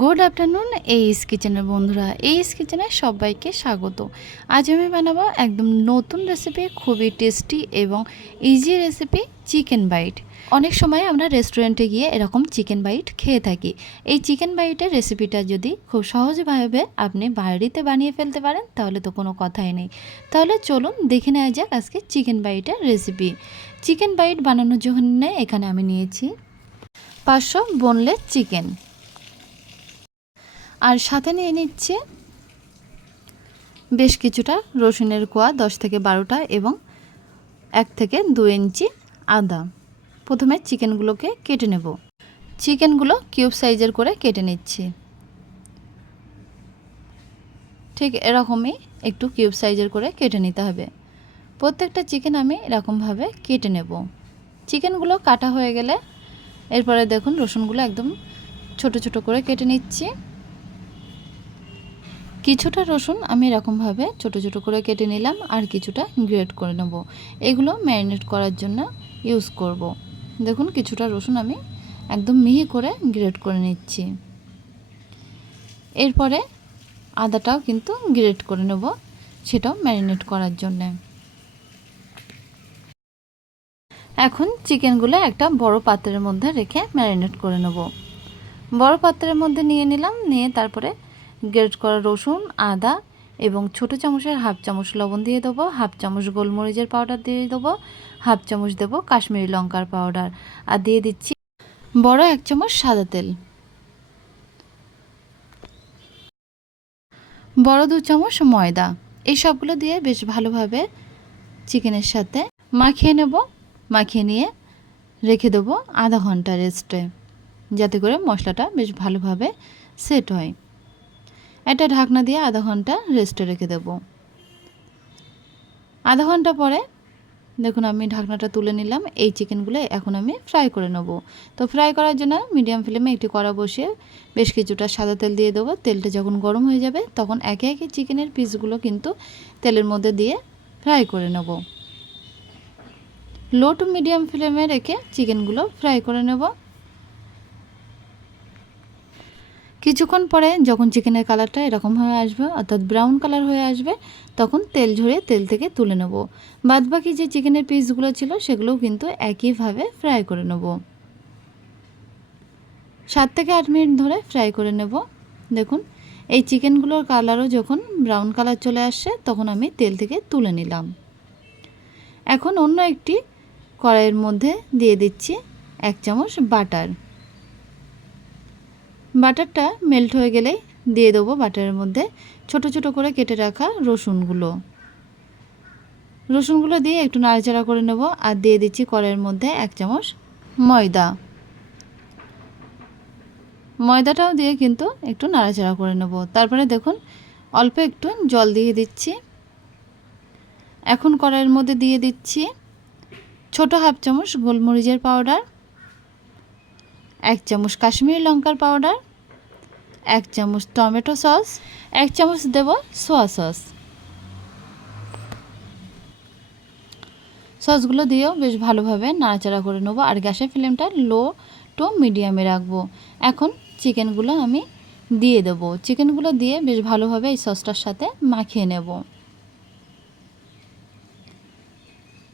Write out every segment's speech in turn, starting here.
Good afternoon এইস কিচেনের বন্ধুরা। এইস কিচেনে সবাইকে স্বাগত। আজ আমি বানাবো একদম নতুন রেসিপি খুবই টেস্টি এবং ইজি রেসিপি চিকেন বাইট অনেক সময় আমরা রেস্টুরেন্টে গিয়ে এরকম চিকেন বাইট খেয়ে থাকি। এই চিকেন বাইটের রেসিপিটা যদি খুব সহজভাবে আপনি বাড়িতে বানিয়ে ফেলতে পারেন, তাহলে তো কোনো কথাই নেই। তাহলে চলুন দেখে নেওয়া যাক আজকে চিকেন বাইটের রেসিপি চিকেন বাইট বানানোর জন্য এখানে আমি নিয়েছি পাঁচশো বোনলেস চিকেন আর সাথে নিয়ে নিচ্ছে বেশ কিছুটা রসুনের কোয়া, দশ থেকে বারোটা এবং এক থেকে দু ইঞ্চি আদা। প্রথমে চিকেনগুলোকে কেটে নেব। চিকেনগুলো কিউব সাইজের করে কেটে নিচ্ছি। ঠিক এরকমই একটু কিউব সাইজের করে কেটে নিতে হবে। প্রত্যেকটা চিকেন আমি এরকমভাবে কেটে নেব। চিকেনগুলো কাটা হয়ে গেলে এরপরে দেখুন রসুনগুলো একদম ছোট ছোট করে কেটে নিচ্ছি। কিছুটা রসুন আমি এরকমভাবে ছোট ছোট করে কেটে নিলাম আর কিছুটা গ্রেট করে নেব। এগুলো ম্যারিনেট করার জন্য ইউজ করব। দেখুন, কিছুটা রসুন আমি একদম মিহি করে গ্রেট করে নিচ্ছি। এরপরে আদাটাও কিন্তু গ্রেট করে নেব, সেটাও ম্যারিনেট করার জন্যে। এখন চিকেনগুলো একটা বড় পাত্রের মধ্যে রেখে ম্যারিনেট করে নেব। বড় পাত্রের মধ্যে নিয়ে নিলাম, নিয়ে তারপরে গ্রেট করা রসুন, আদা এবং ছোট চামচের হাফ চামচ লবণ দিয়ে দেবো, হাফ চামচ গোলমরিচের পাউডার দিয়ে দেবো, হাফ চামচ দেবো কাশ্মীরি লঙ্কার পাউডার। আর দিয়ে দিচ্ছি বড় এক চামচ সাদা তেল। বড় দু চামচ ময়দা। এই সবগুলো দিয়ে বেশ ভালোভাবে চিকেনের সাথে মাখিয়ে নেব, মাখিয়ে নিয়ে রেখে দেবো আধা ঘণ্টা রেস্টে, যাতে করে মশলাটা বেশ ভালোভাবে সেট হয়। একটা ঢাকনা দিয়ে আধা ঘণ্টা রেস্টে রেখে দেব। আধা ঘণ্টা পরে দেখুন আমি ঢাকনাটা তুলে নিলাম, এই চিকেনগুলো এখন আমি ফ্রাই করে নেব। তো ফ্রাই করার জন্য মিডিয়াম ফ্লেমে একটি কড়া বসিয়ে বেশ কিছুটা সাদা তেল দিয়ে দেবো। তেলটা যখন গরম হয়ে যাবে তখন একে একে চিকেনের পিসগুলো কিন্তু তেলের মধ্যে দিয়ে ফ্রাই করে নেব। লো টু মিডিয়াম ফ্লেমে রেখে চিকেনগুলো ফ্রাই করে নেব। কিছুক্ষণ পরে যখন চিকেনের কালারটা এরকম হয়ে আসবে, অর্থাৎ ব্রাউন কালার হয়ে আসবে, তখন তেল ঝরিয়ে তেল থেকে তুলে নেব। বাদবাকি যে চিকেনের পিসগুলো ছিল, সেগুলোও কিন্তু একইভাবে ফ্রাই করে নেব। সাত থেকে আট মিনিট ধরে ফ্রাই করে নেব। দেখুন, এই চিকেনগুলোর কালারও যখন ব্রাউন কালার চলে আসছে, তখন আমি তেল থেকে তুলে নিলাম। এখন অন্য একটি কড়াইয়ের মধ্যে দিয়ে দিচ্ছি এক চামচ বাটার। বাটারটা মেল্ট হয়ে গেলে দিয়ে দেবো বাটারের মধ্যে ছোট ছোট করে কেটে রাখা রসুনগুলো। রসুনগুলো দিয়ে একটু নাড়াচাড়া করে নেব আর দিয়ে দিচ্ছি কড়াইয়ের মধ্যে এক চামচ ময়দা। ময়দাটাও দিয়ে কিন্তু একটু নাড়াচাড়া করে নেব। তারপরে দেখুন, অল্প একটু জল দিয়ে দিচ্ছি। এখন কড়াইয়ের মধ্যে দিয়ে দিচ্ছি ছোট হাফ চামচ গোলমরিচের পাউডার। এক চামচ কাশ্মীরি লঙ্কার পাউডার, এক চামচ টমেটো সস, এক চামচ দেব সোয়া সস। সসগুলো দিয়েও বেশ ভালোভাবে নাড়াচাড়া করে নেব আর গ্যাসের ফ্লেমটা লো টু মিডিয়ামে রাখব। এখন চিকেনগুলো আমি দিয়ে দেব। চিকেনগুলো দিয়ে বেশ ভালোভাবে এই সসটার সাথে মাখিয়ে নেব।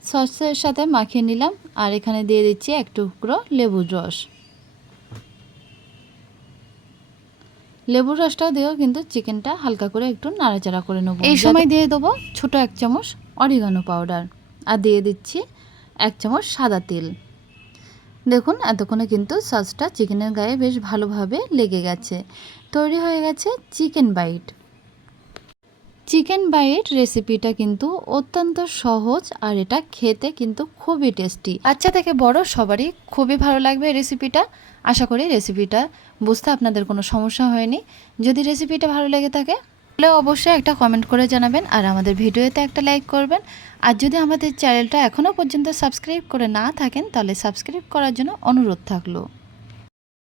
সসের সাথে মাখিয়ে নিলাম আর এখানে দিয়ে দিচ্ছি এক টুকরো লেবুর রস। লেবুর রসটা দিয়েও কিন্তু চিকেনটা হালকা করে একটু নাড়াচাড়া করে নেব। এই সময় দিয়ে দেবো ছোট এক চামচ অরিগানো পাউডার আর দিয়ে দিচ্ছি এক চামচ সাদা তেল। দেখুন এতক্ষণে কিন্তু সসটা চিকেনের গায়ে বেশ ভালোভাবে লেগে গেছে। তৈরি হয়ে গেছে চিকেন বাইট চিকেন বাইট রেসিপিটা কিন্তু অত্যন্ত সহজ আর এটা খেতে কিন্তু খুবই টেস্টি বাচ্চা থেকে বড়, সবারই খুবই ভালো লাগবে রেসিপিটা আশা করি রেসিপিটা বুঝতে আপনাদের কোনো সমস্যা হয়নি। যদি রেসিপিটা ভালো লেগে থাকে, তাহলে অবশ্যই একটা কমেন্ট করে জানাবেন আর আমাদের ভিডিওতে একটা লাইক করবেন। আর যদি আমাদের চ্যানেলটা এখনও পর্যন্ত সাবস্ক্রাইব করে না থাকেন, তাহলে সাবস্ক্রাইব করার জন্য অনুরোধ থাকল।